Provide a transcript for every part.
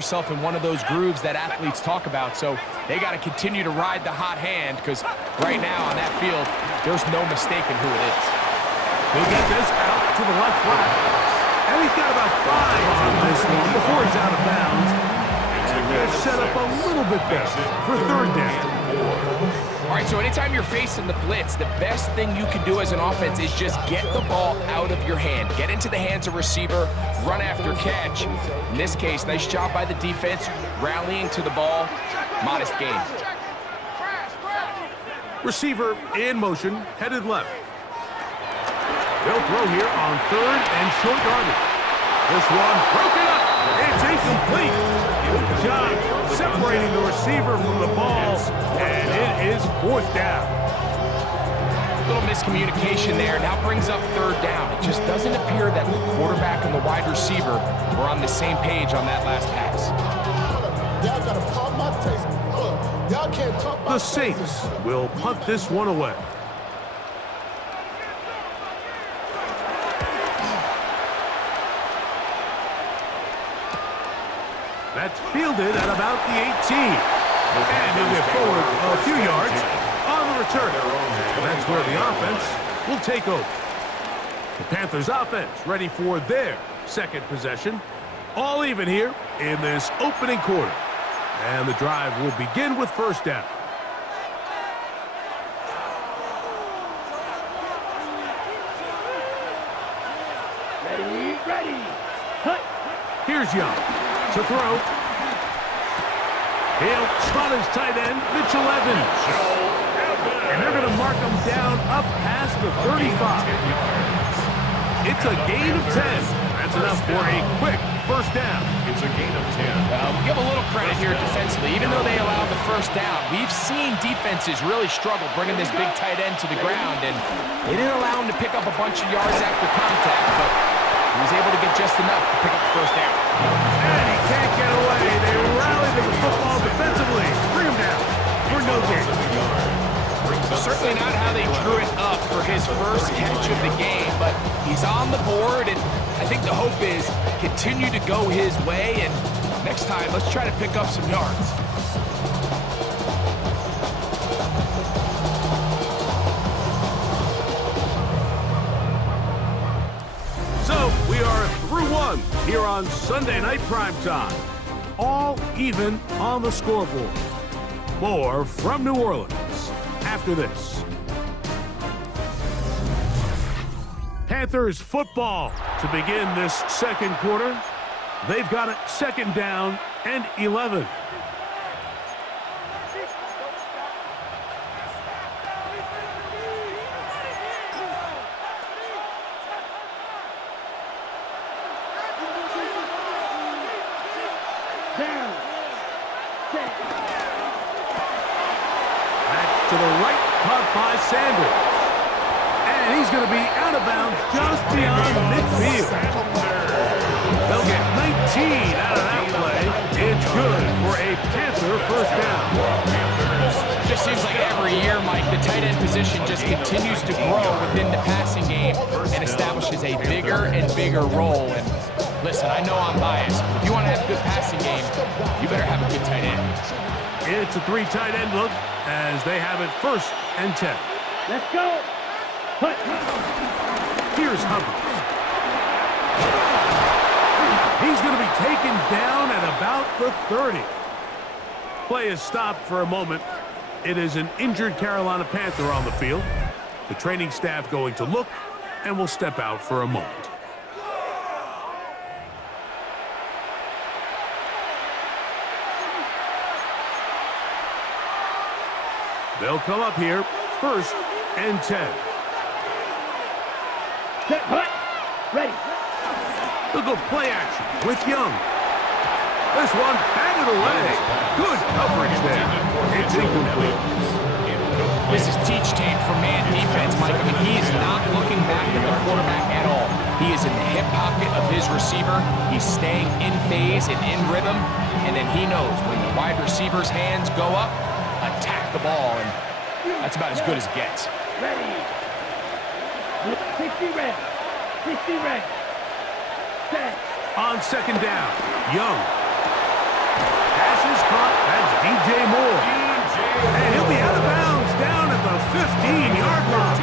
Yourself in one of those grooves that athletes talk about, so they got to continue to ride the hot hand, because right now on that field, there's no mistaking who it is. He'll get this out to the left flat, and he's got about 5 on this one before he's out of bounds. And they're set up a little bit better for third down. All right, so anytime you're facing the blitz, the best thing you can do as an offense is just get the ball out of your hand. Get into the hands of receiver, run after catch. In this case, nice job by the defense, rallying to the ball. Modest gain. Receiver in motion, headed left. They'll throw here on third and short yardage. This one broken up. It's incomplete. Good job separating the receiver from the ball, and it is fourth down. Little miscommunication there. Now brings up third down. It just doesn't appear that the quarterback and the wide receiver were on the same page on that last pass. Y'all gotta pump my taste. Y'all can't talk about the Saints will punt this one away. That's fielded at about the 18. And he'll get forward a few yards on the return. And that's where the offense will take over. The Panthers offense ready for their second possession. All even here in this opening quarter. And the drive will begin with first down. Ready. Cut. Here's Young to throw. He'll spot his tight end, Mitchell Evans. And they're going to mark him down up past the 35. It's a gain of 10. That's enough for a quick first down. It's a gain of 10. We'll give a little credit here defensively. Even though they allowed the first down, we've seen defenses really struggle bringing this big tight end to the ground, and they didn't allow him to pick up a bunch of yards after contact, but he was able to get just enough to pick up the first down. And he can't get away. They rally to the football defensively. Bring him down for no gain. Certainly not how they drew it up for his first catch of the game, but he's on the board, and I think the hope is continue to go his way, and next time, let's try to pick up some yards. So we are through one here on Sunday Night Primetime. All even on the scoreboard. More from New Orleans after this. Panthers football to begin this second quarter. They've got it second down and 11. To the right, caught by Sanders. And he's going to be out of bounds just beyond midfield. They'll get 19 out of that play. It's good for a Panther first down. Just seems like every year, Mike, the tight end position just continues to grow within the passing game and establishes a bigger and bigger role. And listen, I know I'm biased, but if you want to have a good passing game, you better have a good tight end. It's a 3 tight end look as they have it first and 10. Let's go. Put. Here's Hubbard. He's going to be taken down at about the 30. Play is stopped for a moment. It is an injured Carolina Panther on the field. The training staff going to look and will step out for a moment. They'll come up here, first and 10. Set, hut. Ready. They'll go play action with Young. This one batted away. Good coverage there. It's incomplete. This is teach tape for man defense, Mike. I mean, he is not looking back at the quarterback at all. He is in the hip pocket of his receiver. He's staying in phase and in rhythm. And then he knows when the wide receiver's hands go up, attack the ball, and that's about as good as it gets. Ready. 60 red. 60 red. Set. On second down, Young. 15-yard line.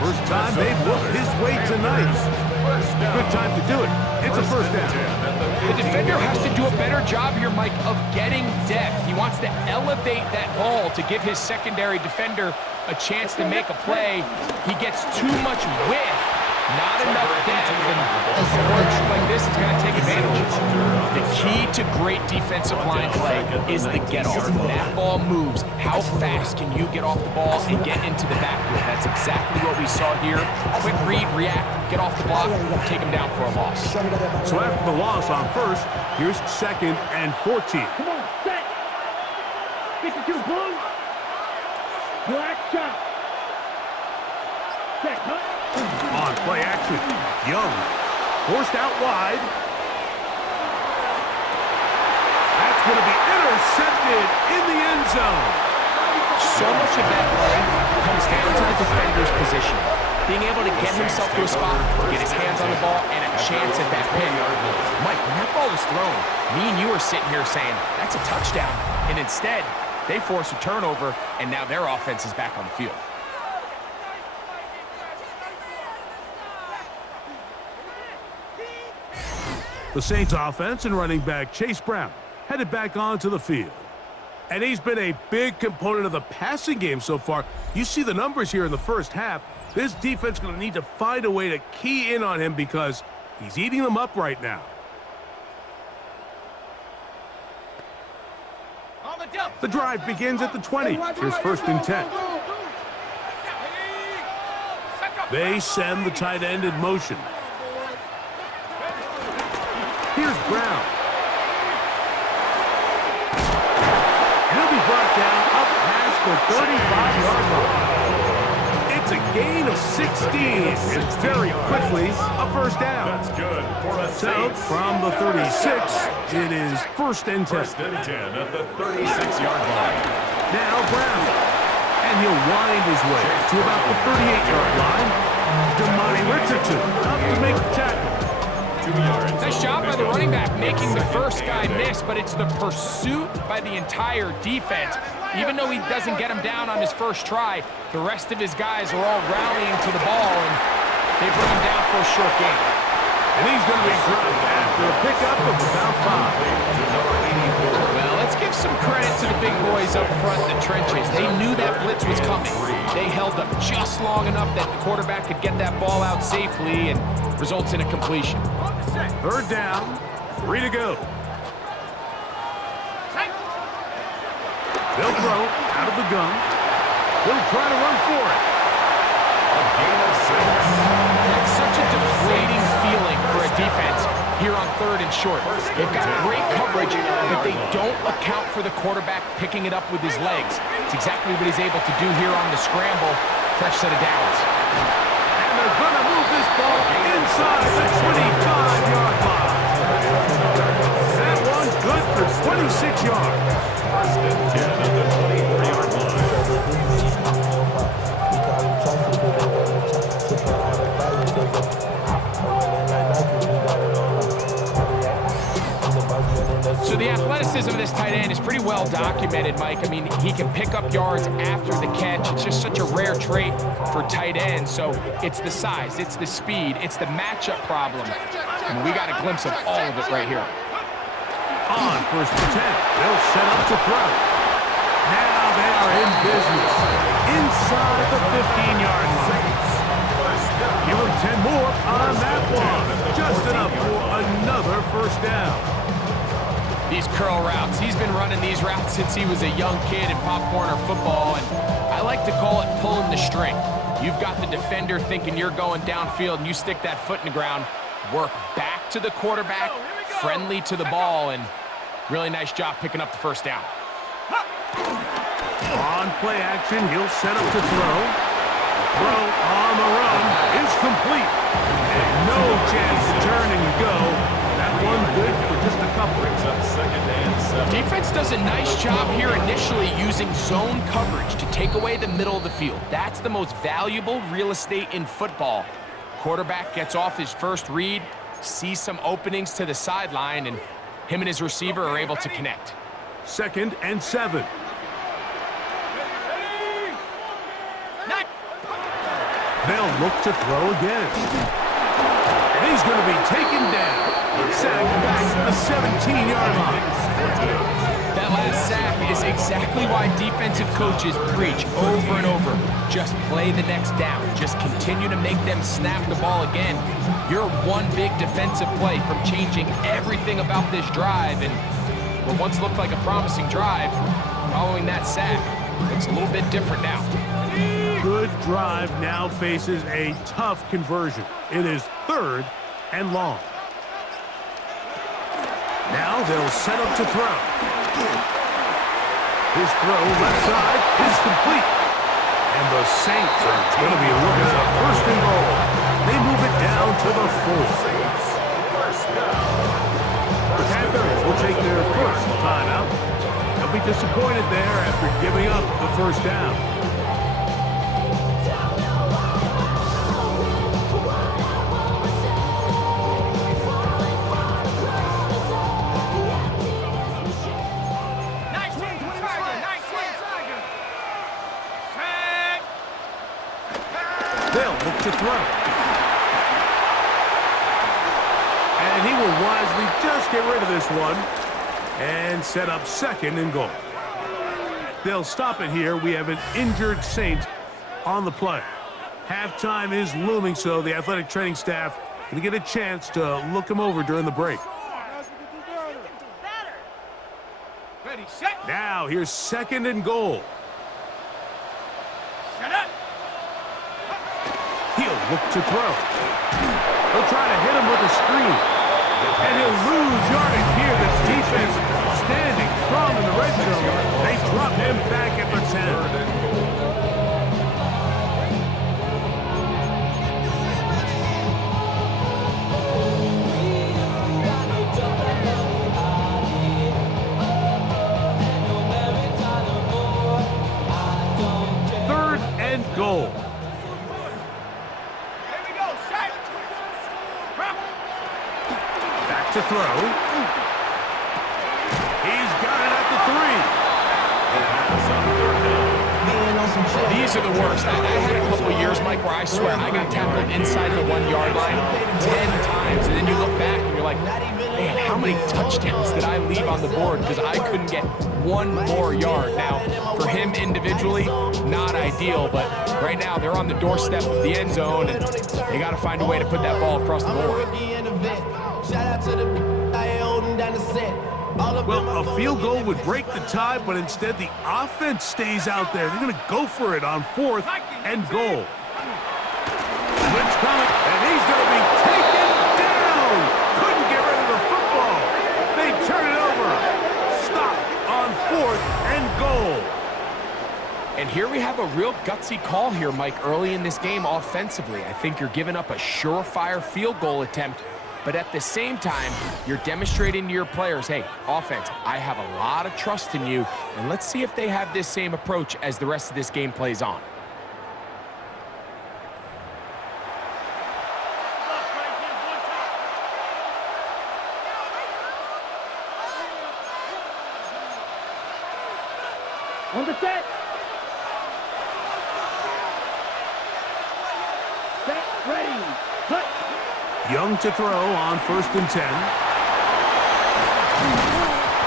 First time they've looked his way tonight. Good time to do it. It's a first down. The defender has to do a better job here, Mike, of getting depth. He wants to elevate that ball to give his secondary defender a chance to make a play. He gets too much width, not enough depth, and a quarterback like this is going to take advantage. The key to great defensive line play is the get-off. When that ball moves, how fast can you get off the ball and get into the backfield? That's exactly what we saw here. Quick read, react, get off the block, take him down for a loss. So after the loss on first, here's 2nd and 14. Come on, set. 52 blue. Black shot. Set, cut. On play action, Young forced out wide. That's going to be intercepted in the end zone. So much of that play comes down to the defender's positioning. Being able to get himself to a spot, get his hands on the ball, and a chance at that pick. Mike, when that ball was thrown, me and you were sitting here saying, that's a touchdown. And instead, they force a turnover, and now their offense is back on the field. The Saints offense and running back Chase Brown headed back onto the field. And he's been a big component of the passing game so far. You see the numbers here in the first half. This defense is going to need to find a way to key in on him because he's eating them up right now. The drive begins at the 20. Here's 1st and 10. They send the tight end in motion. Here's Brown. He'll be brought down up past the 35-yard line. It's a gain of 16, and very quickly a first down. That's good for a So from the 36, it is 1st and 10. 1st and 10 at the 36-yard line. Now Brown, and he'll wind his way to about the 38-yard line. Damani Richardson up to make the tackle. 2 yards. Nice job by the running back making the first guy miss, but it's the pursuit by the entire defense. Even though he doesn't get him down on his first try, the rest of his guys are all rallying to the ball, and they bring him down for a short gain. And he's going to be dropped after a pickup of about 5. Well, let's give some credit to the big boys up front in the trenches. They knew that blitz was coming. They held up just long enough that the quarterback could get that ball out safely and results in a completion. 3rd down, 3 to go. They'll throw out of the gun. They'll try to run for it. A gain of 6. That's such a deflating feeling for a defense here on 3rd and short. They've got great coverage, but they don't account for the quarterback picking it up with his legs. It's exactly what he's able to do here on the scramble. Fresh set of downs. And they're going to move this ball inside the 25-yard line. That one good for 26 yards. 1st and 10 at the 24-yard line. So the athleticism of this tight end is pretty well documented, Mike. I mean, he can pick up yards after the catch. It's just such a rare trait for tight ends. So it's the size, it's the speed, it's the matchup problem. I mean, we got a glimpse of all of it right here. On 1st and 10, they'll set up to throw. Now they are in business inside the 15-yard line. Give him 10 more on that one. Just enough for another 1st down. These curl routes, he's been running these routes since he was a young kid in Pop Warner football, and I like to call it pulling the string. You've got the defender thinking you're going downfield, and you stick that foot in the ground, work back to the quarterback, friendly to the ball, and really nice job picking up the 1st down. On play action, he'll set up to throw. Throw on the run is complete. And no chance to turn and go. That one good for just a couple. Brings up 2nd and 7. Defense does a nice job here initially using zone coverage to take away the middle of the field. That's the most valuable real estate in football. Quarterback gets off his first read, sees some openings to the sideline, and him and his receiver are able to connect. 2nd and 7. They'll look to throw again. And he's going to be taken down. Sacked back at the 17-yard line. That last sack is exactly why defensive coaches preach over and over. Just play the next down. Just continue to make them snap the ball again. You're one big defensive play from changing everything about this drive. And what once looked like a promising drive, following that sack, looks a little bit different now. Good drive now faces a tough conversion. It is 3rd and long. Now they'll set up to throw. His throw left side is complete. And the Saints are going to be looking at a 1st and goal. They move it down to the 4th. The Panthers will take their 1st timeout. They'll be disappointed there after giving up the 1st down. They'll look to throw. And he will wisely just get rid of this one and set up 2nd and goal. They'll stop it here. We have an injured Saint on the play. Halftime is looming, so the athletic training staff going to get a chance to look him over during the break. Now here's 2nd and goal. He'll look to throw. They'll try to hit him with a screen. And he'll lose yardage here. The defense standing strong in the red zone. They drop him back at the 10. Third and goal. To throw. He's got it at the 3. These are the worst. I had a couple of years, Mike, where I swear I got tackled inside the 1-yard line 10 times. And then you look back and you're like, man, how many touchdowns did I leave on the board because I couldn't get one more yard? Now, for him individually, not ideal, but right now they're on the doorstep of the end zone, and they got to find a way to put that ball across the board. Well, a field goal would break the tie, but instead the offense stays out there. They're going to go for it on 4th and goal. Blitz coming, and he's going to be taken down. Couldn't get rid of the football. They turn it over. Stop on 4th and goal. And here we have a real gutsy call here, Mike, early in this game offensively. I think you're giving up a surefire field goal attempt, but at the same time, you're demonstrating to your players, hey, offense, I have a lot of trust in you, and let's see if they have this same approach as the rest of this game plays on. On the set. Set, ready, cut. Young to throw on 1st and 10.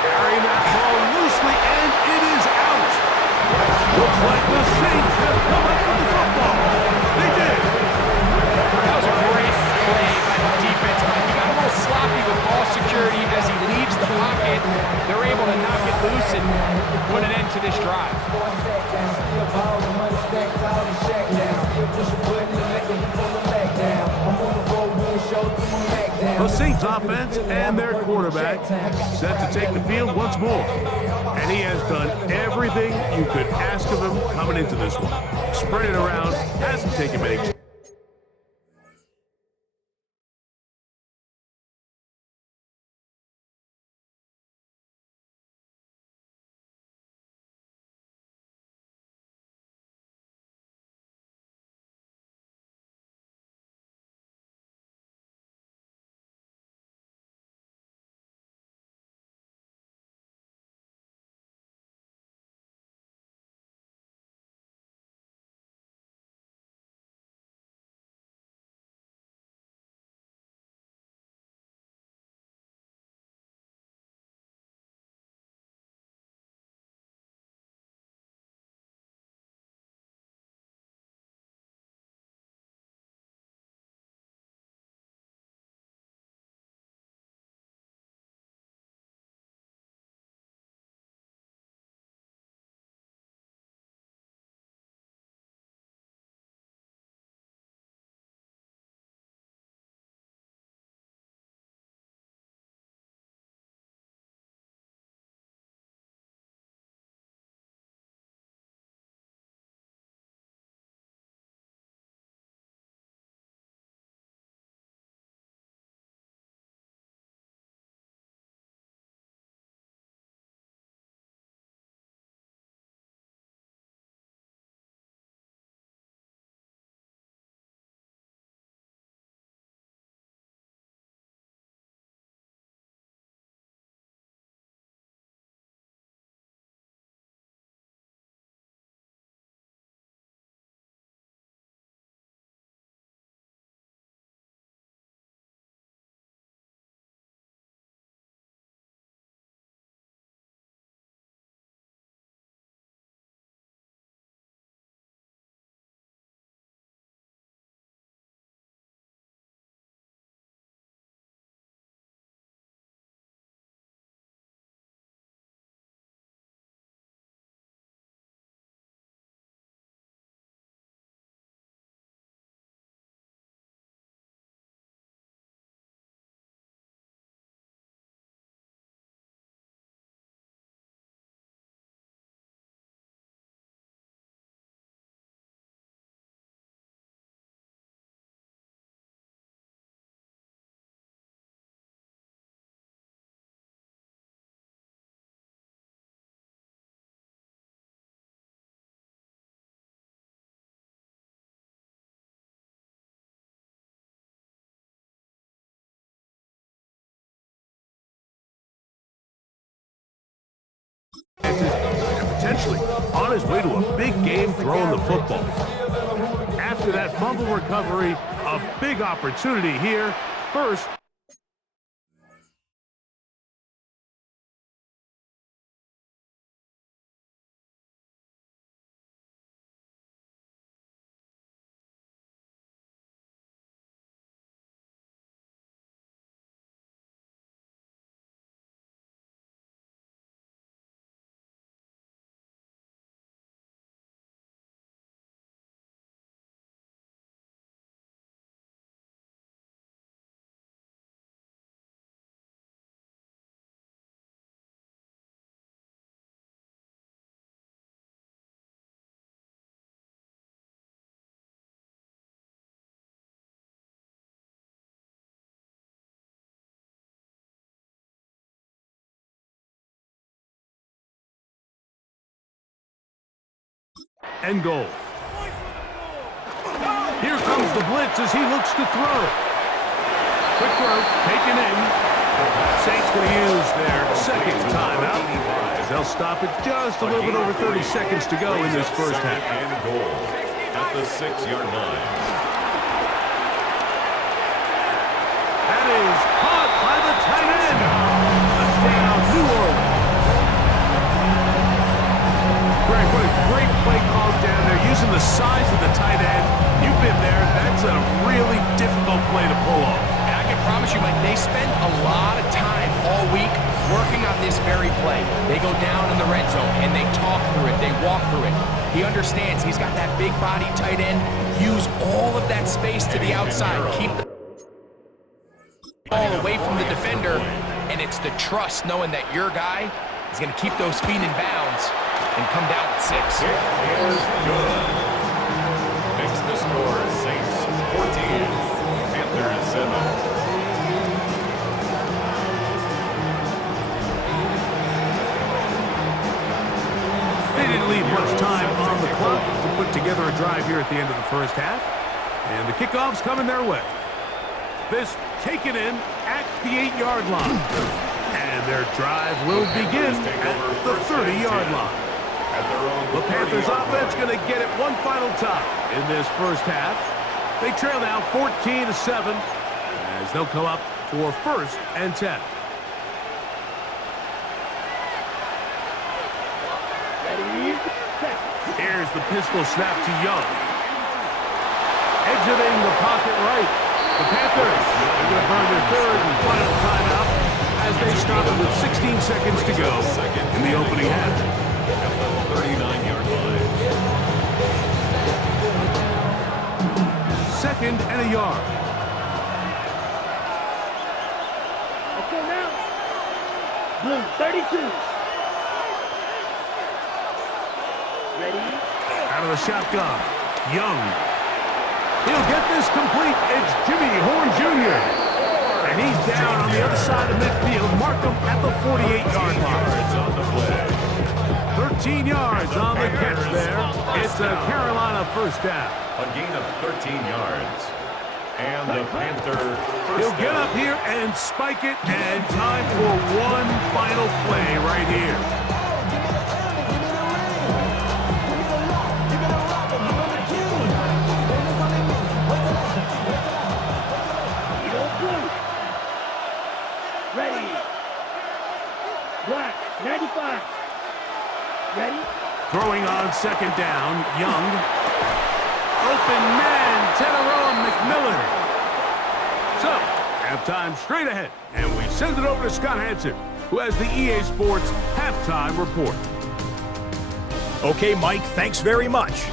Carrying that ball loosely, and it is out. Looks like the Saints have come up with the football. They did. That was a great play by the defense. He got a little sloppy with ball security as he leaves the pocket. They're able to knock it loose and put an end to this drive. The Saints offense and their quarterback set to take the field once more. And he has done everything you could ask of him coming into this one. Spread it around, hasn't taken many chances and potentially on his way to a big game throwing the football. After that fumble recovery, a big opportunity here. First, and goal. Here comes the blitz as he looks to throw. Quick throw, taken in. Saints going to use their second timeout as they'll stop it just a little bit over 30 seconds to go in this first half. And goal at the 6-yard line. That is caught by the tight end. Touchdown, New Orleans. Greg, what a great play call down there, using the size of the tight end. You've been there. That's a really difficult play to pull off. And I can promise you, Mike, they spend a lot of time all week working on this very play. They go down in the red zone, and they talk through it. They walk through it. He understands he's got that big body tight end. Use all of that space to the outside. Keep the ball away from the defender, and it's the trust knowing that your guy is going to keep those feet in bounds and come down with 6. It is good. Makes the score Saints 14, Panthers 7. They didn't leave much time on the clock to put together a drive here at the end of the first half. And the kickoff's coming their way. This taken in at the 8-yard line. And their drive will begin at the 30-yard line. The Panthers offense going to get it one final time in this first half. They trail now 14-7 as they'll come up for 1st and 10. Here's the pistol snap to Young. Exiting the pocket right. The Panthers are going to burn their 3rd and final timeout as they stop it with 16 seconds to go in the opening half. At the 39-yard line. 2nd and a yard. Okay, now. Blue, 32. Ready? Out of the shotgun. Young. He'll get this complete. It's Jimmy Horn Jr. And he's down on the other side of midfield. Mark him at the 48-yard line. Yards on the play. 13 yards on the catch there. It's a Carolina first down. A gain of 13 yards. And the Panther He'll first get down. up here and spike it, and time for one final play right here. Ready. Black, 95. Ready? Throwing on 2nd down, Young. Open man, Teneroa McMillan. So, halftime straight ahead, and we send it over to Scott Hansen, who has the EA Sports halftime report. Okay, Mike, thanks very much.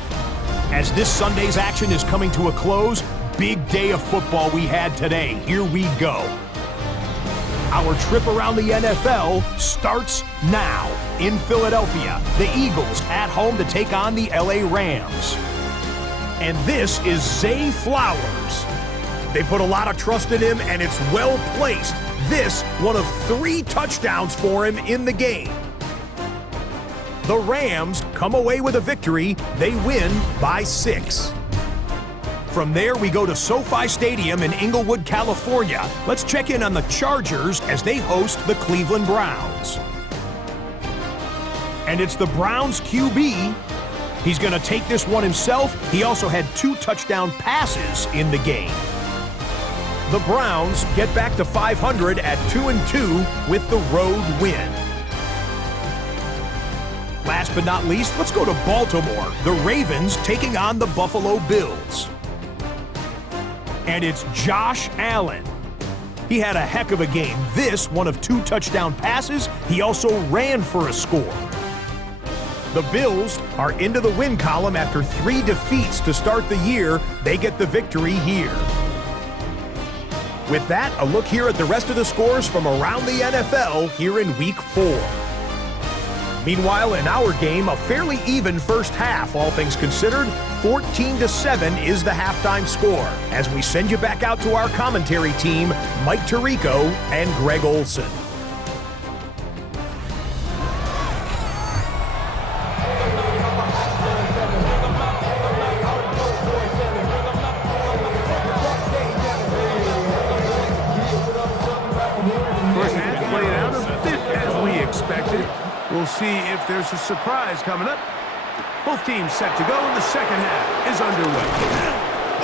As this Sunday's action is coming to a close, big day of football we had today. Here we go. Our trip around the NFL starts now. In Philadelphia, the Eagles at home to take on the LA Rams. And this is Zay Flowers. They put a lot of trust in him, and it's well placed. This, one of 3 touchdowns for him in the game. The Rams come away with a victory. They win by 6. From there, we go to SoFi Stadium in Inglewood, California. Let's check in on the Chargers as they host the Cleveland Browns. And it's the Browns QB. He's going to take this one himself. He also had 2 touchdown passes in the game. The Browns get back to 500 at 2-2 with the road win. Last but not least, let's go to Baltimore. The Ravens taking on the Buffalo Bills. And it's Josh Allen. He had a heck of a game. This, one of 2 touchdown passes. He also ran for a score. The Bills are into the win column after 3 defeats to start the year. They get the victory here. With that, a look here at the rest of the scores from around the NFL here in Week 4. Meanwhile, in our game, a fairly even first half, all things considered. 14-7 is the halftime score. As we send you back out to our commentary team, Mike Tirico and Greg Olson. First half played out a bit as we expected. We'll see if there's a surprise coming up. Both teams set to go, and the second half is underway.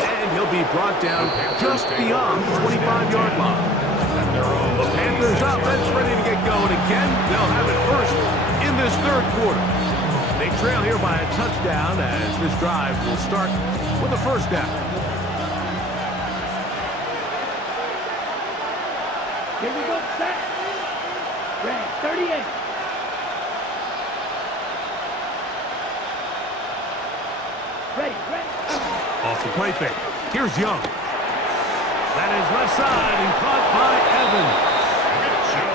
And he'll be brought down just beyond the 25-yard line. The Panthers offense ready to get going again. They'll have it first in this third quarter. They trail here by a touchdown as this drive will start with a first down. Here we go, set. Red, 38. Ready. Off the play fake. Here's Young. That is left side and caught by Evans.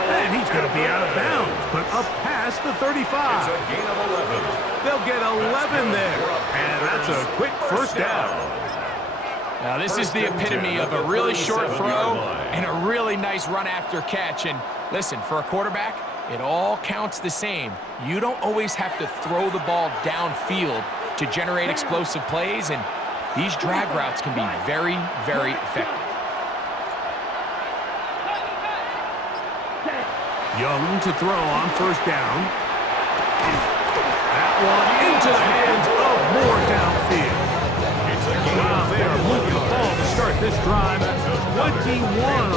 And he's going to be out of bounds, but up past the 35. It's a gain of 11. They'll get 11 there. And that's a quick first down. Now, this is the epitome of a really short throw and a really nice run after catch. And listen, for a quarterback, it all counts the same. You don't always have to throw the ball downfield to generate explosive plays, and these drag routes can be very, very effective. Young to throw on first down. That one into the hands of Moore downfield. Wow, they are moving the ball to start this drive. 21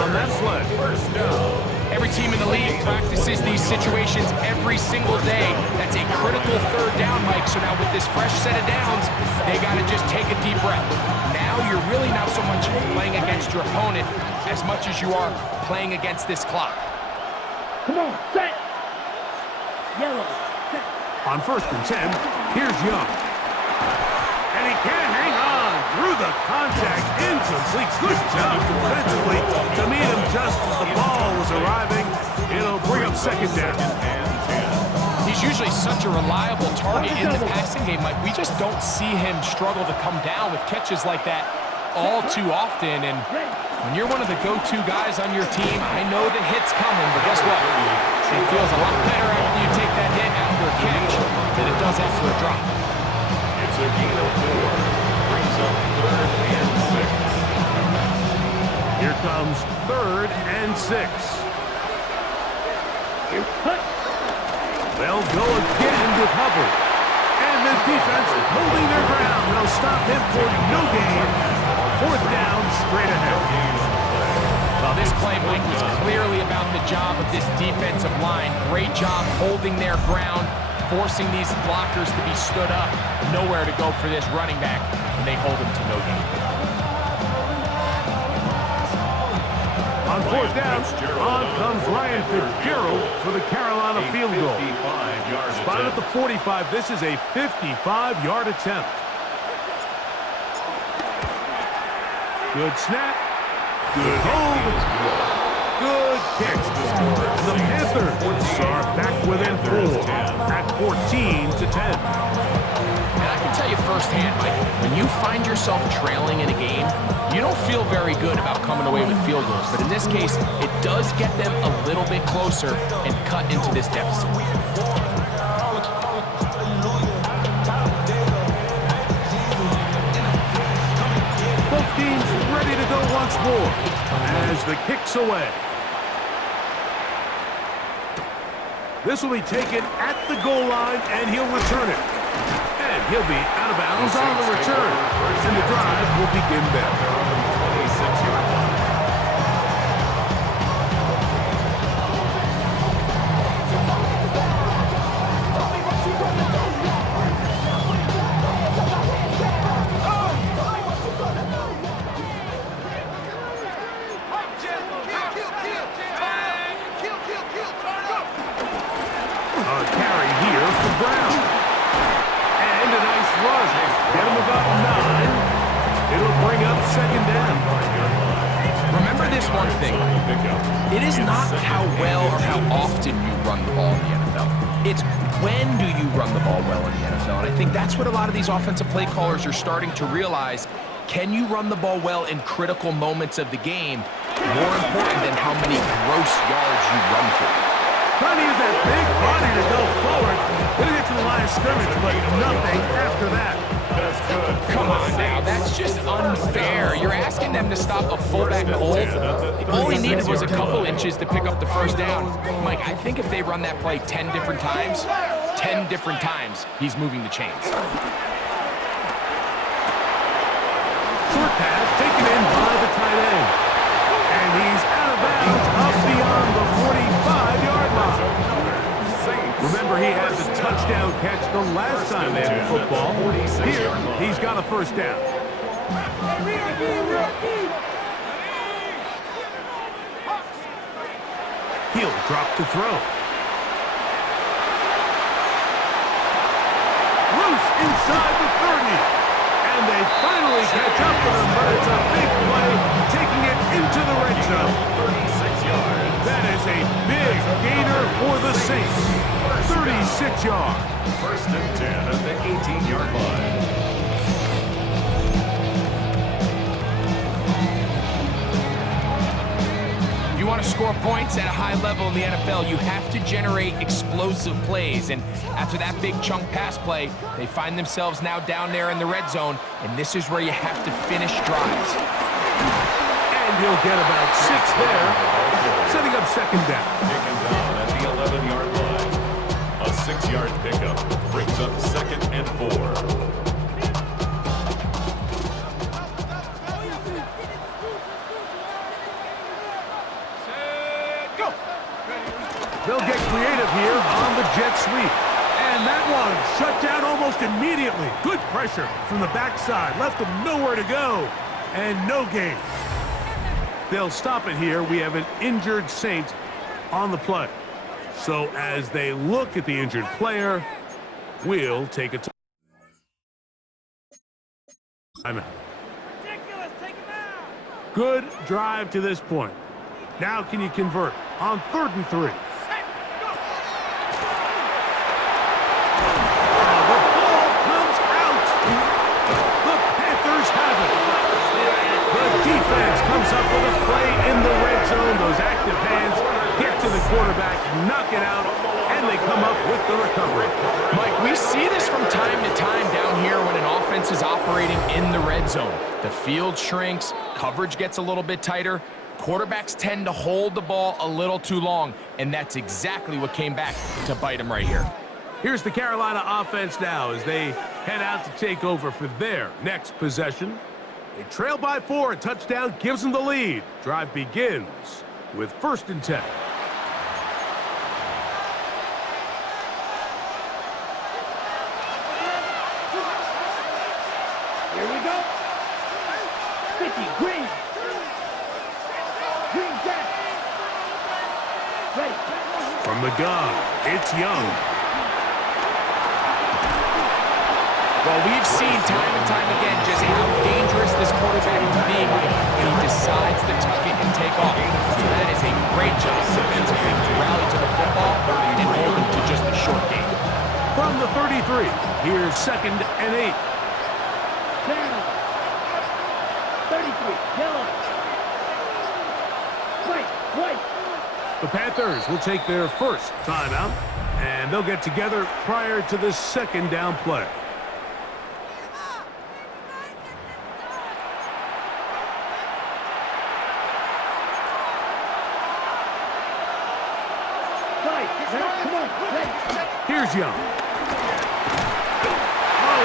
on that play. First down. Every team in the league practices these situations every single day. That's a critical third down, Mike. So now with this fresh set of downs, they got to just take a deep breath. Now you're really not so much playing against your opponent as much as you are playing against this clock. Come on, set. Yellow, set. On first and 10, here's Young. And he can't hang on through the contact. Incomplete. Good job defensively to meet him just as the ball was arriving. It'll bring up second down. He's usually such a reliable target in the passing game. Like, we just don't see him struggle to come down with catches like that all too often. And when you're one of the go-to guys on your team, I know the hit's coming, but guess what? It feels a lot better after you take that hit after a catch than it does after a drop. It's a gain of 4. Brings up 3rd and 6. Here comes 3rd and 6. They'll go again with Hubbard. And this defense holding their ground. They'll stop him for no gain. Fourth down, straight ahead. Well, this play, Mike, was clearly about the job of this defensive line. Great job holding their ground, forcing these blockers to be stood up. Nowhere to go for this running back, and they hold him to no gain. On fourth down, on comes Ryan Fitzgerald for the Carolina field goal. Spotted at the 45. This is a 55-yard attempt. Good snap. Good hold. Good kick. The Panthers are back within 4 at 14-10. And I can tell you firsthand, Mike, when you find yourself trailing in a game, you don't feel very good about coming away with field goals. But in this case, it does get them a little bit closer and cut into this deficit. Both teams ready to go once more as the kick's away. This will be taken at the goal line, and he'll return it. And he'll be out of bounds on the return. And the drive will begin there. 26-yard line. A carry here for Brown. And a nice run. Get him about 9. It'll bring up second down. Remember this one thing. It is not how well or how often you run the ball in the NFL. It's when do you run the ball well in the NFL. And I think that's what a lot of these offensive play callers are starting to realize. Can you run the ball well in critical moments of the game? More important than how many gross yards you run for. Trying to use that big body to go forward. Gonna get to the line of scrimmage, but nothing after that. That's good. Come on now, that's just unfair. You're asking them to stop a fullback cold. All he needed was a couple inches to pick up the first down. Mike, I think if they run that play 10 different times, he's moving the chains. Short pass taken in by the tight end. And he's out of bounds up beyond the 45-yard line. Remember, he had the touchdown catch the last time they had football. Here, he's got a first down. He'll drop to throw. Loose inside the 30. And they finally catch up with him, but it's a big play, taking it into the red zone. 36 yards. That is a big gainer for the Saints. 36 yards. First and 10 at the 18-yard line. If you want to score points at a high level in the NFL, you have to generate explosive plays. And after that big chunk pass play, they find themselves now down there in the red zone, and this is where you have to finish drives. And he'll get about 6 there, setting up second down. Taken down at the 11-yard line. A 6-yard pickup brings up second and 4. They'll get creative here on the jet sweep. And that one shut down almost immediately. Good pressure from the backside. Left them nowhere to go. And no gain. They'll stop it here. We have an injured Saint on the play. So as they look at the injured player, we'll take a timeout. Good drive to this point. Now can you convert on 3rd and 3? Defense comes up with a play in the red zone. Those active hands get to the quarterback, knock it out, and they come up with the recovery. Mike, we see this from time to time down here when an offense is operating in the red zone. The field shrinks, coverage gets a little bit tighter, quarterbacks tend to hold the ball a little too long, and that's exactly what came back to bite them right here. Here's the Carolina offense now as they head out to take over for their next possession. They trail by 4. A touchdown gives them the lead. Drive begins with 1st and 10. Here we go. 50, green. Green down. Ready. From the gun, it's Young. Well, we've seen time and time again just how dangerous this quarterback can be when he decides to tuck it and take off. So that is a great job defensively to rally to the football and hold him to just a short game. From the 33, here's 2nd and 8. Down. 33, yellow. White. The Panthers will take their first timeout, and they'll get together prior to the 2nd down play. Now, come on. Here's Young. Oh,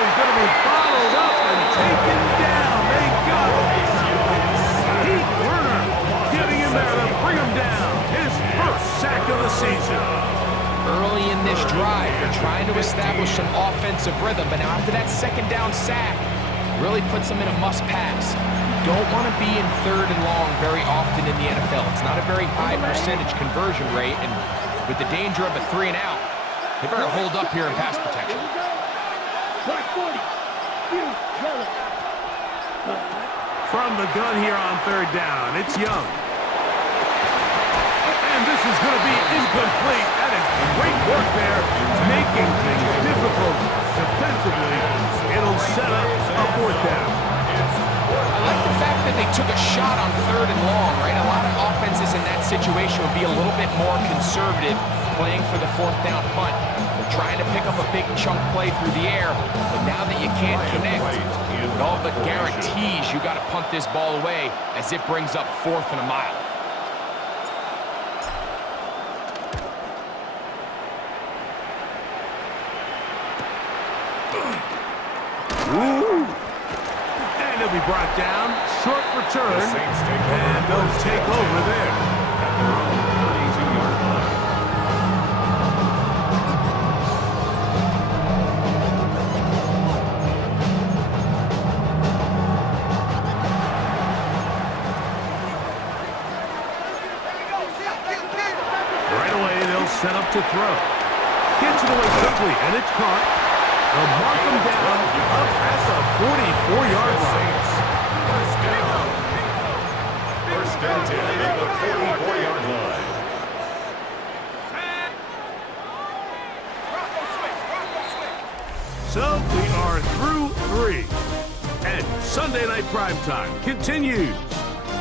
he's going to be bottled up and taken down. They got him. Heath Werner getting in there to bring him down. His first sack of the season. Early in this drive, they're trying to establish some offensive rhythm, but now after that second down sack, really puts them in a must-pass. You don't want to be in 3rd and long very often in the NFL. It's not a very high percentage conversion rate, and with the danger of a 3 and out, they better hold up here in pass protection. Black 40. Yellow. From the gun here on 3rd down, it's Young. And this is going to be incomplete. That is great work there, making things difficult defensively. It'll set up a 4th down. I like the fact that they took a shot on 3rd and long, right? A lot of offenses in that situation would be a little bit more conservative playing for the 4th down punt. They're trying to pick up a big chunk play through the air, but now that you can't connect, it all but guarantees you got to punt this ball away as it brings up 4th and a mile. Ooh. And he'll be brought down. Short return. And they'll take over there. At their own 32-yard line. Right away, they'll set up to throw. Gets it away quickly, and it's caught. They'll mark him down up at the 44-yard line. First and 10 at the 44-yard line. So we are through 3. And Sunday Night Primetime continues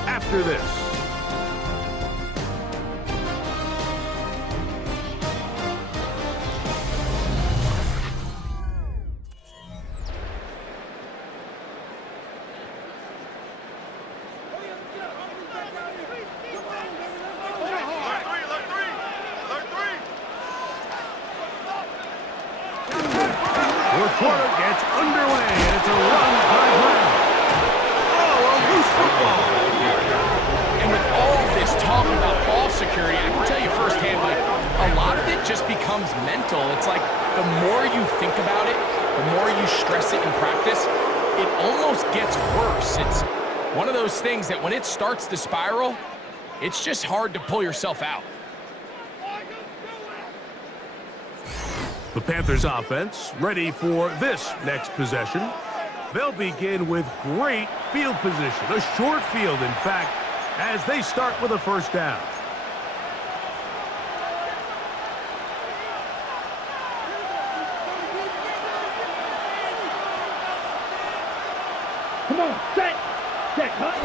after this. Fourth quarter gets underway, and it's a run by Brown. Oh, a loose football. And with all this talk about ball security, I can tell you firsthand, Mike, a lot of it just becomes mental. It's like the more you think about it, the more you stress it in practice, it almost gets worse. It's one of those things that when it starts to spiral, it's just hard to pull yourself out. The Panthers offense ready for this next possession. They'll begin with great field position, a short field, in fact, as they start with a 1st down. Come on, set. Set, cut.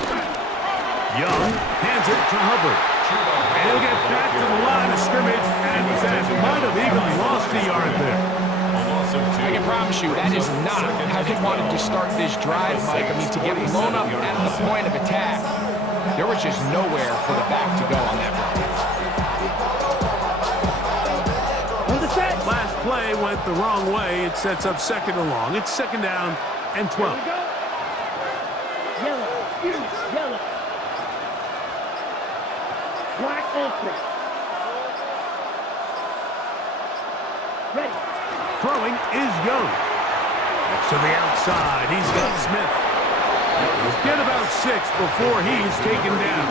Young hands it to Hubbard. And he'll get back to the line of scrimmage, and that might have even lost a yard there. I can promise you that is not how they wanted to start this drive, Mike. I mean, to get blown up at the point of attack, there was just nowhere for the back to go on that run. On the set. Last play went the wrong way. It sets up 2nd and long. It's 2nd down and 12. Here we go. Yellow. Yellow. Black ultra. Ready. Throwing is Young. To the outside, he's got Smith. He'll get about 6 before he's taken down.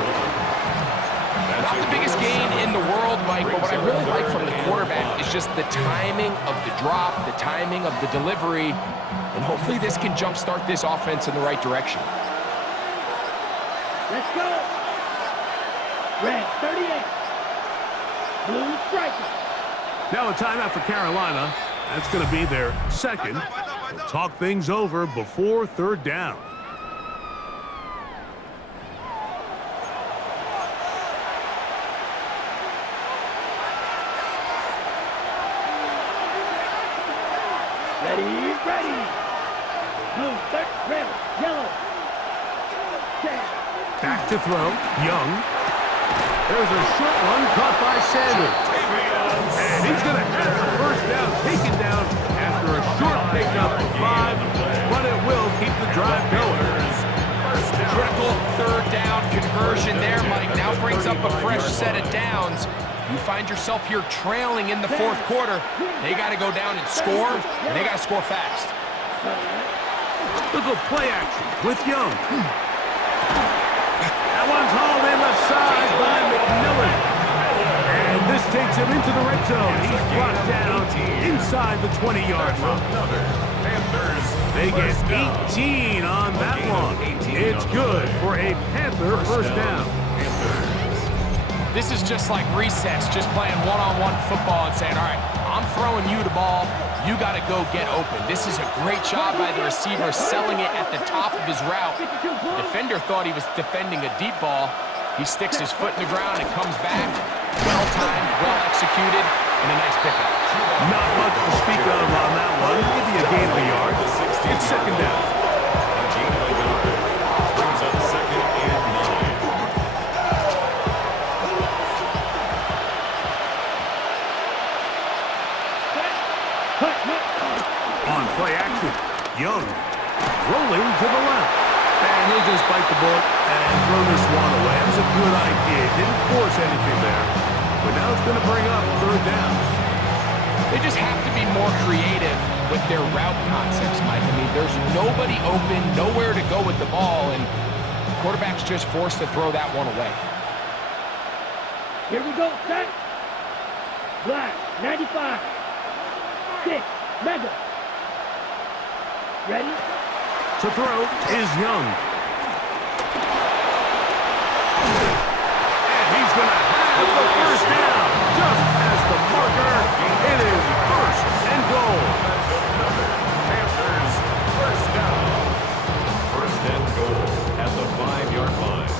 Not the biggest gain in the world, Mike, but what I really like from the quarterback is just the timing of the drop, the timing of the delivery, and hopefully this can jumpstart this offense in the right direction. Let's go. Red 38. Blue striker. Now a timeout for Carolina. That's going to be their 2nd. They'll talk things over before 3rd down. Ready. Blue, red, yellow. Back to throw. Young. There's a short one caught by Sanders. And he's going to have the 1st down. 5, but it will keep the drive going. Critical third down conversion there, Mike. Now brings up a fresh set of downs. You find yourself here trailing in the fourth quarter. They got to go down and score, and they got to score fast. Look at play action with Young. That one's hauled in left side by McMillan. And this takes him into the red zone. He's brought down inside the 20-yard line. They get 18 on that one. It's good for a Panther first down. This is just like recess, just playing one-on-one football and saying, all right, I'm throwing you the ball. You got to go get open. This is a great job by the receiver selling it at the top of his route. The defender thought he was defending a deep ball. He sticks his foot in the ground and comes back. Well-timed, well-executed, and a nice pickup. Not much to speak of on that one. Maybe a gain of a yard. It's second down. Brings up second and 9. On play action, Young rolling to the left. And he'll just bite the bullet and throw this one away. That was a good idea. Didn't force anything there. But now it's going to bring up third down. They just have to be more creative with their route concepts, Mike. I mean, there's nobody open, nowhere to go with the ball, and quarterback's just forced to throw that one away. Here we go, set. Black, 95. 6, Mega. Ready? To throw is Young. And he's going to have the first down. Just as the marker, it is first and goal. Panthers first down. First and goal at the 5-yard line.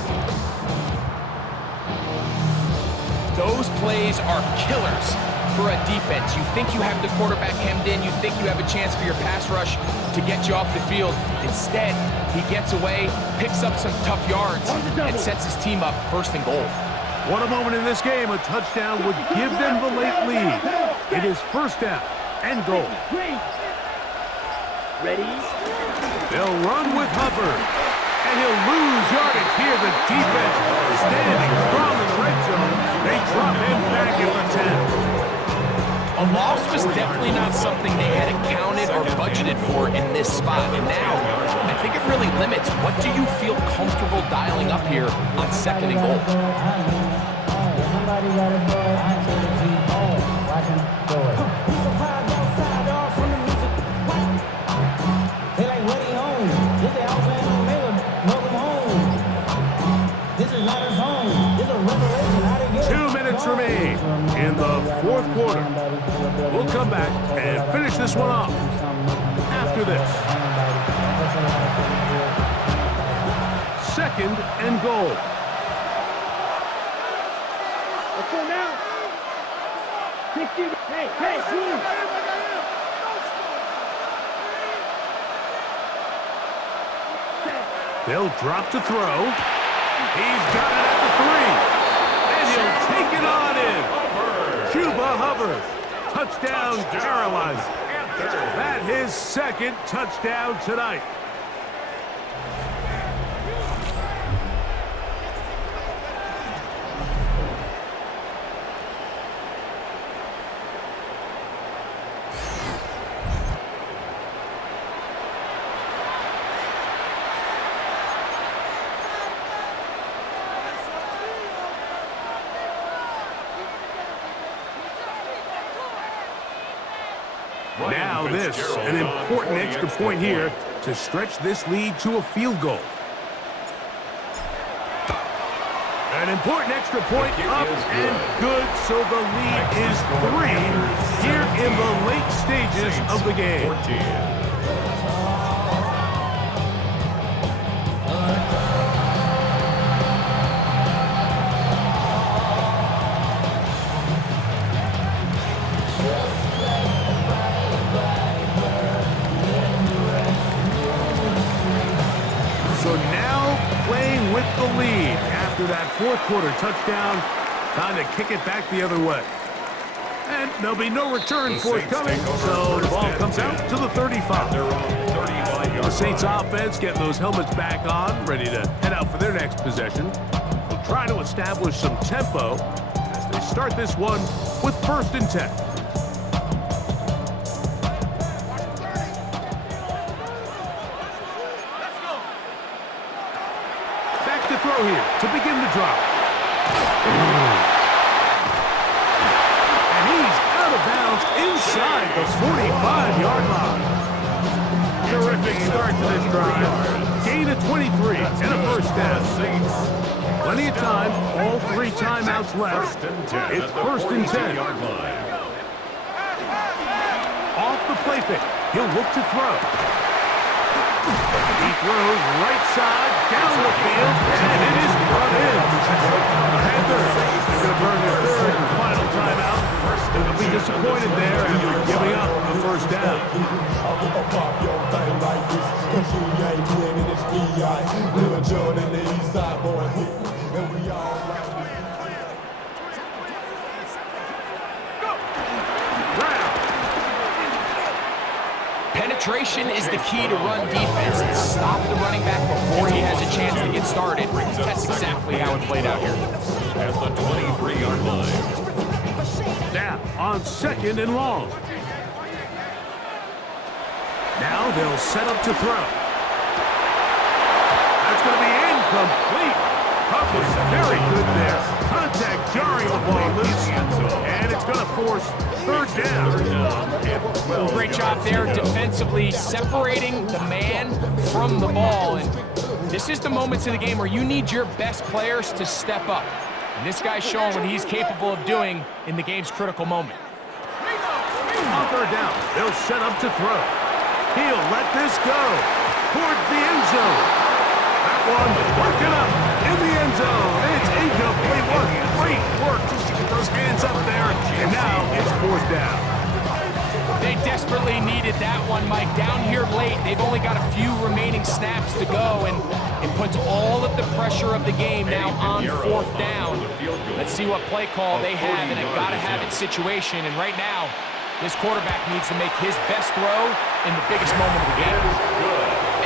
Those plays are killers for a defense. You think you have the quarterback hemmed in. You think you have a chance for your pass rush to get you off the field. Instead, he gets away, picks up some tough yards, and sets his team up first and goal. What a moment in this game. A touchdown would give them the late lead. It is first down and goal. Ready? They'll run with Hubbard. And he'll lose yardage here. The defense standing strong in the red zone. They drop him back at the 10. A loss was definitely not something they had accounted or budgeted for in this spot. And now, I think it really limits what do you feel comfortable dialing up here on second and goal. Somebody got a boy, I said the G, watch him do it. He's a vibe outside, all from the music. They like, what he own? This the Alabama Omega, welcome home. This is not his home. This is a revelation. How to get 2 minutes remain in the fourth quarter. We'll come back and finish this one off after this. Second and goal. Let's go now. 60. Hey, move. They'll drop to throw. He's got it at the 3. And he'll take it on in. Cuba Hubbard. Touchdown, Carolina. That his second touchdown tonight. Now this, an important extra point here to stretch this lead to a field goal. An important extra point up and good, so the lead is 3 here in the late stages of the game. So now playing with the lead after that fourth quarter touchdown. Time to kick it back the other way. And there'll be no return forthcoming, so the ball comes out to the 35. The Saints offense getting those helmets back on, ready to head out for their next possession. They'll try to establish some tempo as they start this one with 1st and 10. Back to throw here to begin the drive. And he's out of bounds inside the 45-yard line. Terrific start to this drive. Gain of 23 and a 1st down. Plenty of time. All 3 timeouts left. It's 1st and 10. Off the play fake. He'll look to throw. He throws right side down the field, and it is brought in. The Panthers are going to burn their 3rd and final timeout. They'll be disappointed there after giving up the 1st down. Penetration is the key to run defense. Stop the running back before he has a chance to get started. That's exactly how it played out here. At the 23-yard line. Now on 2nd and long. Now they'll set up to throw. That's going to be incomplete. Huff was very good there. Contact jarring the ball loose. And it's going to force 3rd down. Great job there defensively, separating the man from the ball. And this is the moments in the game where you need your best players to step up. And this guy's showing what he's capable of doing in the game's critical moment. On 3rd down, they'll set up to throw. He'll let this go towards the end zone. That one working up in the end zone. It's incomplete. Great work just to get those hands up there. And now it's 4th down. They desperately needed that one, Mike. Down here late, they've only got a few remaining snaps to go, and it puts all of the pressure of the game now on 4th down. Let's see what play call they have in a gotta-have-it situation, and right now, this quarterback needs to make his best throw in the biggest moment of the game.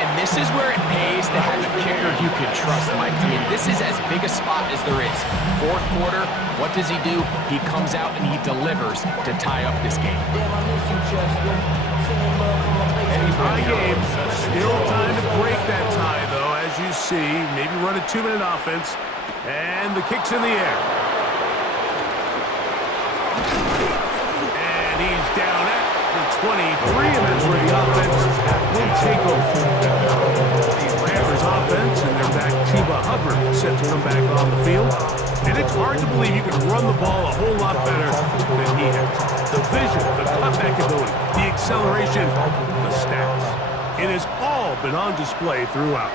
And this is where it pays to have a kicker you can trust, Mike. I mean, this is as big a spot as there is. 4th quarter, what does he do? He comes out and he delivers to tie up this game. Tie game. Still time to break that tie, though, as you see. Maybe run a 2-minute offense. And the kick's in the air. And he's down at the 23, and that's where the offense will take over. Panthers offense, and they're back. Chuba Hubbard set to come back on the field. And it's hard to believe you can run the ball a whole lot better than he has. The vision, the cutback ability, the acceleration, the stats. It has all been on display throughout.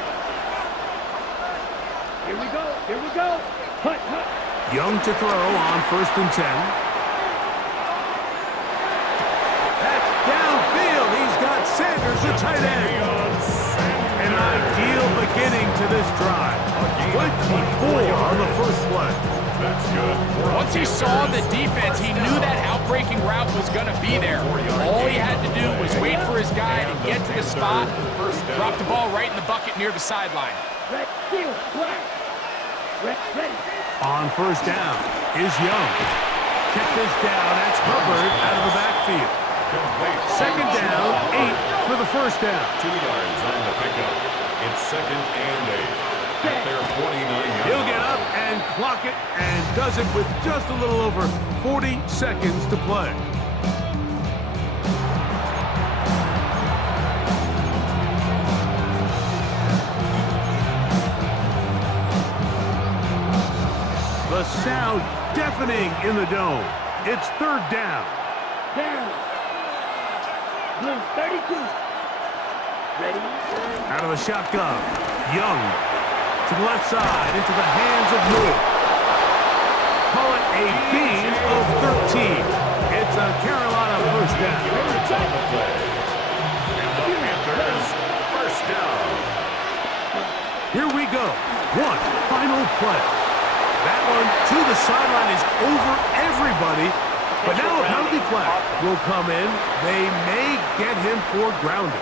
Here we go. Here we go. Hut, hut. Young to throw on 1st and 10. That's downfield. He's got Sanders, the tight end. An ideal beginning to this drive. 24 on the 1st play. That's good. Once he saw the defense, he knew that outbreaking route was going to be there. All he had to do was wait for his guy to get to the spot, drop the ball right in the bucket near the sideline. Red, steal, black. Red, ready. On 1st down is Young. Check this down. That's Hubbard out of the backfield. 2nd down, 8 for the 1st down. 2 yards on the pickup. It's 2nd and 8. At their 29-yard. He'll get up and clock it, and does it with just a little over 40 seconds to play. The sound deafening in the dome. It's 3rd down. Down. Blue, 32. Ready. Out of the shotgun. Young to the left side into the hands of Moore. Call it a gain of 13. It's a Carolina 1st down. And the Panthers 1st down. Here we go. One final play. That one to the sideline is over everybody, But now a penalty flag will come in. They may get him for grounding.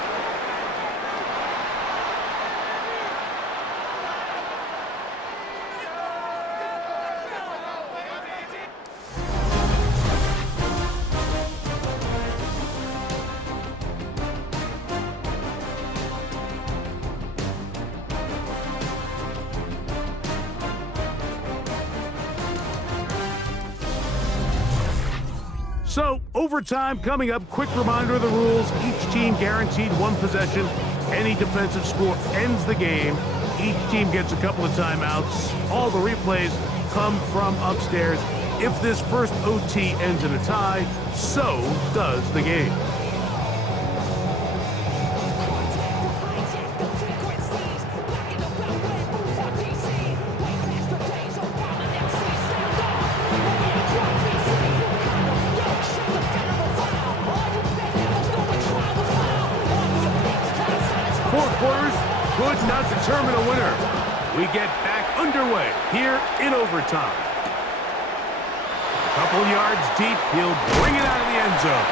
So, overtime coming up. Quick reminder of the rules. Each team guaranteed one possession. Any defensive score ends the game. Each team gets a couple of timeouts. All the replays come from upstairs. If this first OT ends in a tie, so does the game. Four quarters could not determine a winner. We get back underway here in overtime. A couple yards deep, he'll bring it out of the end zone.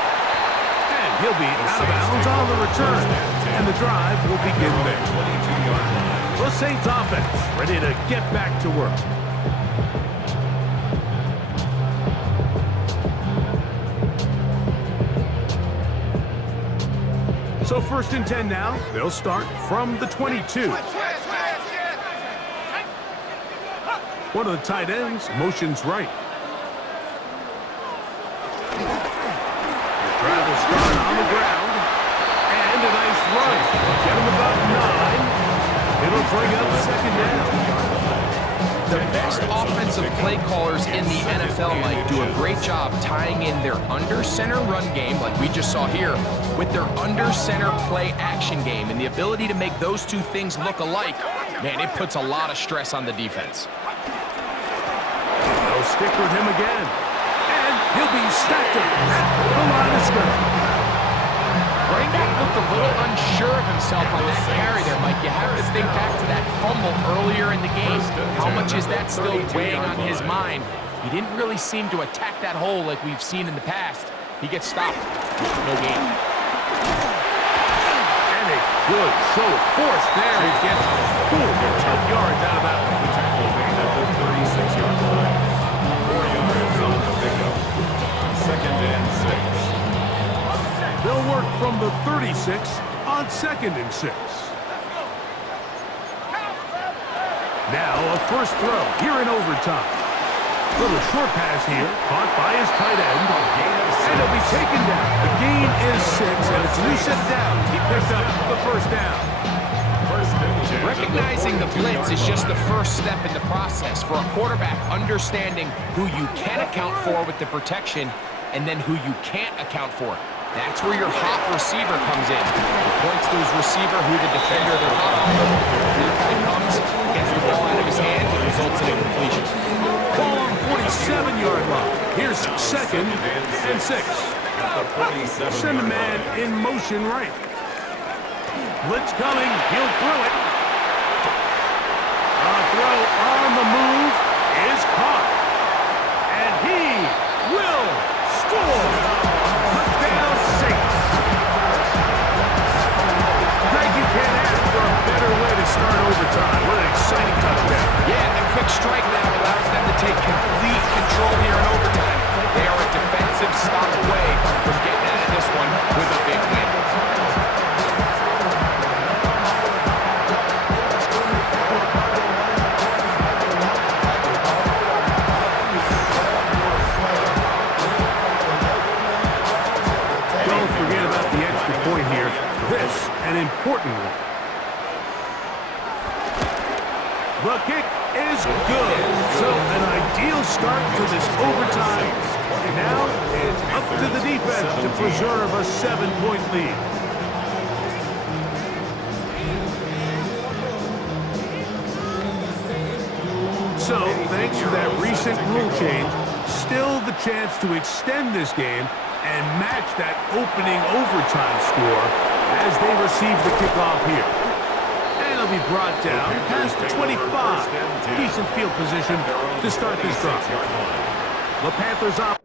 And he'll be out of bounds on the return. And the drive will begin there. The Saints offense ready to get back to work. So 1st and 10 now. They'll start from the 22. One of the tight ends motions right. The drive will start on the ground. And a nice run. Get him about 9. It'll bring up 2nd down. The best offensive play callers in the NFL, Mike, do a great job tying in their under-center run game, like we just saw here, with their under-center play action game. And the ability to make those two things look alike, man, it puts a lot of stress on the defense. They'll stick with him again. And he'll be stacked up at the line of scrimmage. Running back looked a little unsure of himself on that carry there, Mike. You have to think back to that fumble earlier in the game. How much is that still weighing on his mind? He didn't really seem to attack that hole like we've seen in the past. He gets stopped. No gain. And a good show of force there. He gets 4 tough yards out of that one. The tackle made at the 36-yard line. 4 yards on the pickup. 2nd and 6. They'll work from the 36 on 2nd and 6. Now a first throw here in overtime. Little short pass here, caught by his tight end. And he'll be taken down. The gain is 6, and it's a new set of downs. He picked up the 1st down. Recognizing the blitz is just the first step in the process for a quarterback, understanding who you can account for with the protection and then who you can't account for. That's where your hot receiver comes in. He points to his receiver who the defender they're hot off of. Here guy comes, gets the ball out of his hand, and results in a completion. Ball on the 47-yard line. Here's 2nd and 6. Send a man in motion right. Blitz coming. He'll throw it. A throw on the move is caught. And he will score. Touchdown Saints. Greg, you can't ask for a better way to start overtime. What an exciting touchdown. Yeah, the quick strike now allows them to take complete control here in overtime. They are a defensive stop away from getting out of this one with a big win. Don't forget about the extra point here. This, an important one. The kick is good. So an ideal start to this overtime. And now it's up to the defense to preserve a 7-point lead. So, thanks to that recent rule change, still the chance to extend this game and match that opening overtime score as they receive the kickoff here. And it'll be brought down past the 25. Decent field position to start this drive. The Panthers up.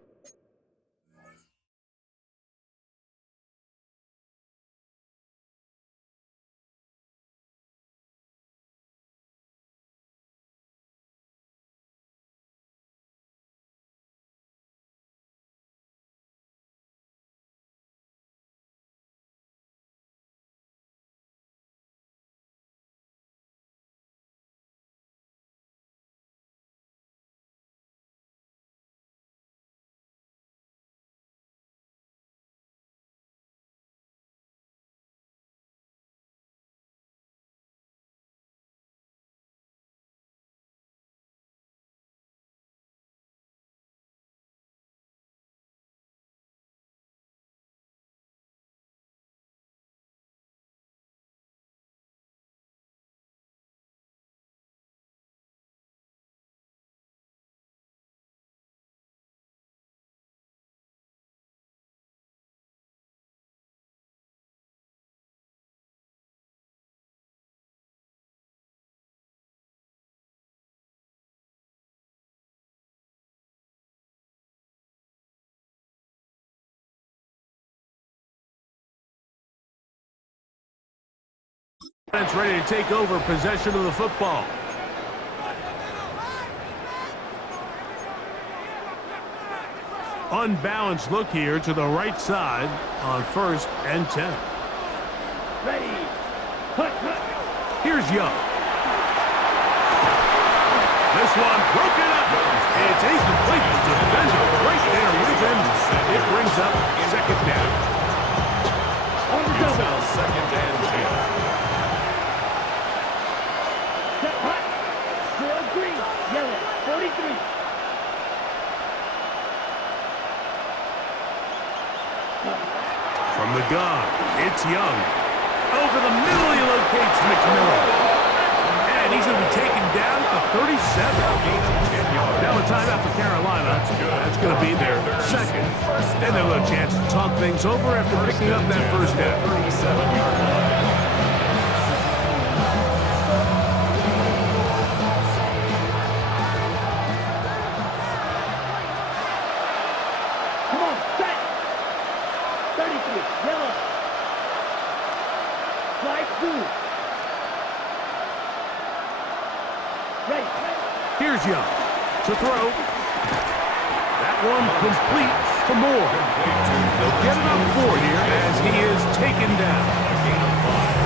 It's ready to take over possession of the football. Unbalanced look here to the right side on 1st and 10. Ready. Hut, hut. Here's Young. This one broken up. It's incomplete. The defender right there with him. It brings up 2nd down. On the It's double. now 2nd and 10. Set hut. Squirrel green. Yellow. 43. From the gun, it's Young. Over the middle, he locates McMillan. And he's going to be taken down at the 37. Now a timeout for Carolina. That's going to be their 2nd. And they'll have a chance to talk things over after picking up that 1st down. 37-yard line. Come on, set. 33. Yellow. Slide through. Ready. Here's Young to throw. That one complete to Moore. They'll get it up 4 here as he is taken down.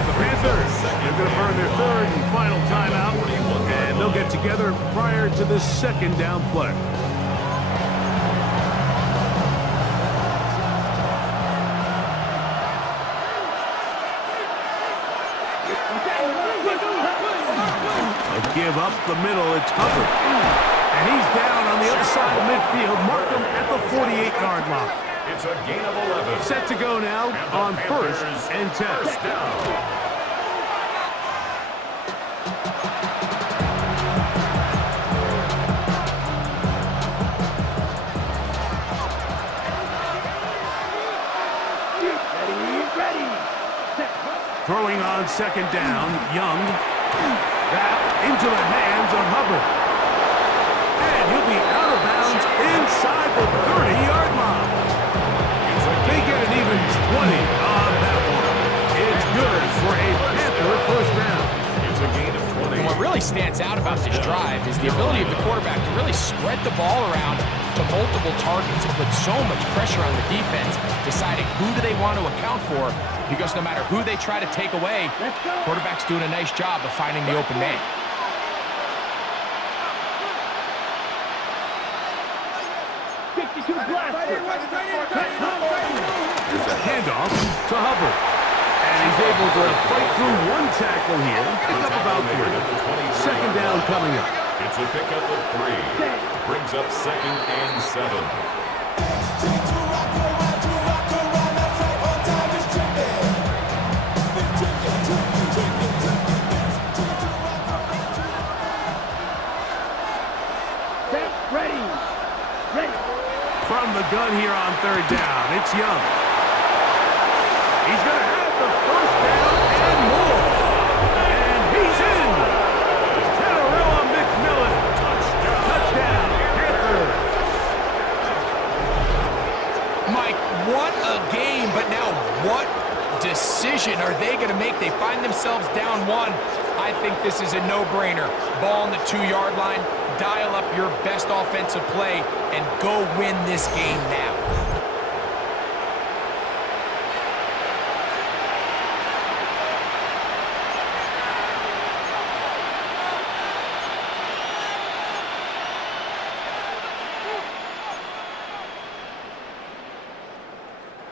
The Panthers, they're going to burn their 3rd and final timeout, and they'll get together prior to this 2nd down play. A give up the middle, it's Hubbard. And he's down on the other side of midfield. Mark him at the 48-yard line. It's a gain of 11. Set to go now on 1st and 10. First down. Ready. Set. Throwing on 2nd down, Young. That into the hands of Hubbard. And he'll be out of bounds inside the 30-yard line. They get an even 20 on that one. It's good for a Panther 1st down. It's a gain of 20. And what really stands out about this drive is the ability of the quarterback to really spread the ball around to multiple targets and put so much pressure on the defense, deciding who do they want to account for, because no matter who they try to take away, quarterback's doing a nice job of finding the open man. There's a handoff to Hubbard. And he's able to fight through 1 tackle here. Pick up about 3. 2nd down coming up. It's a pickup of 3. Brings up 2nd and 7. Ready. Ready. From the gun here on 3rd down, it's Young. He's going to have the 1st down and more. And he's in. Tatarella McMillan. Touchdown. Panthers. Mike, what a game, but now what decision are they going to make? They find themselves down 1. I think this is a no-brainer. Ball on the 2-yard line. Dial up your best offensive play and go win this game now.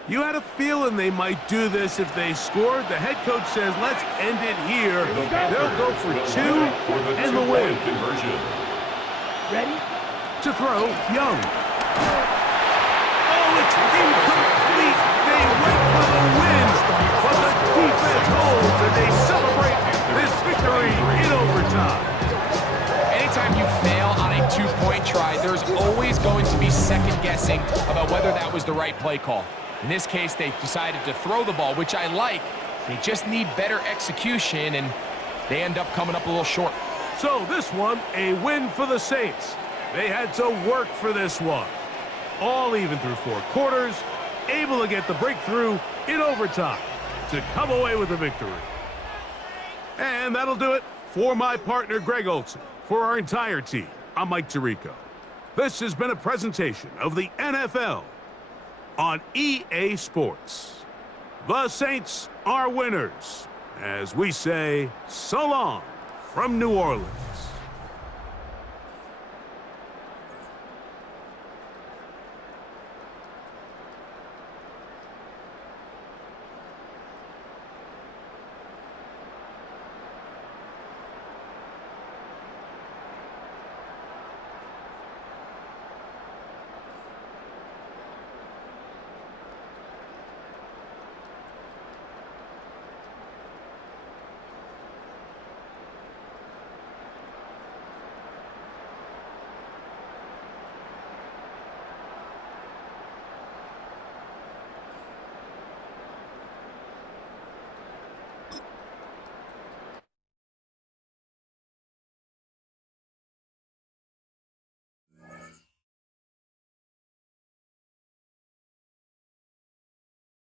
You had a feeling they might do this if they scored. The head coach says, let's end it here. They'll go for 2 and the win. Conversion. Ready. To throw, Young. Oh, it's incomplete. They went for the win, but the defense holds, and they celebrate this victory in overtime. Anytime you fail on a 2-point try, there's always going to be second guessing about whether that was the right play call. In this case, they decided to throw the ball, which I like. They just need better execution, and they end up coming up a little short. So this one, a win for the Saints. They had to work for this one. All even through 4 quarters, able to get the breakthrough in overtime to come away with a victory. And that'll do it for my partner, Greg Olson. For our entire team, I'm Mike Tirico. This has been a presentation of the NFL on EA Sports. The Saints are winners, as we say so long from New Orleans.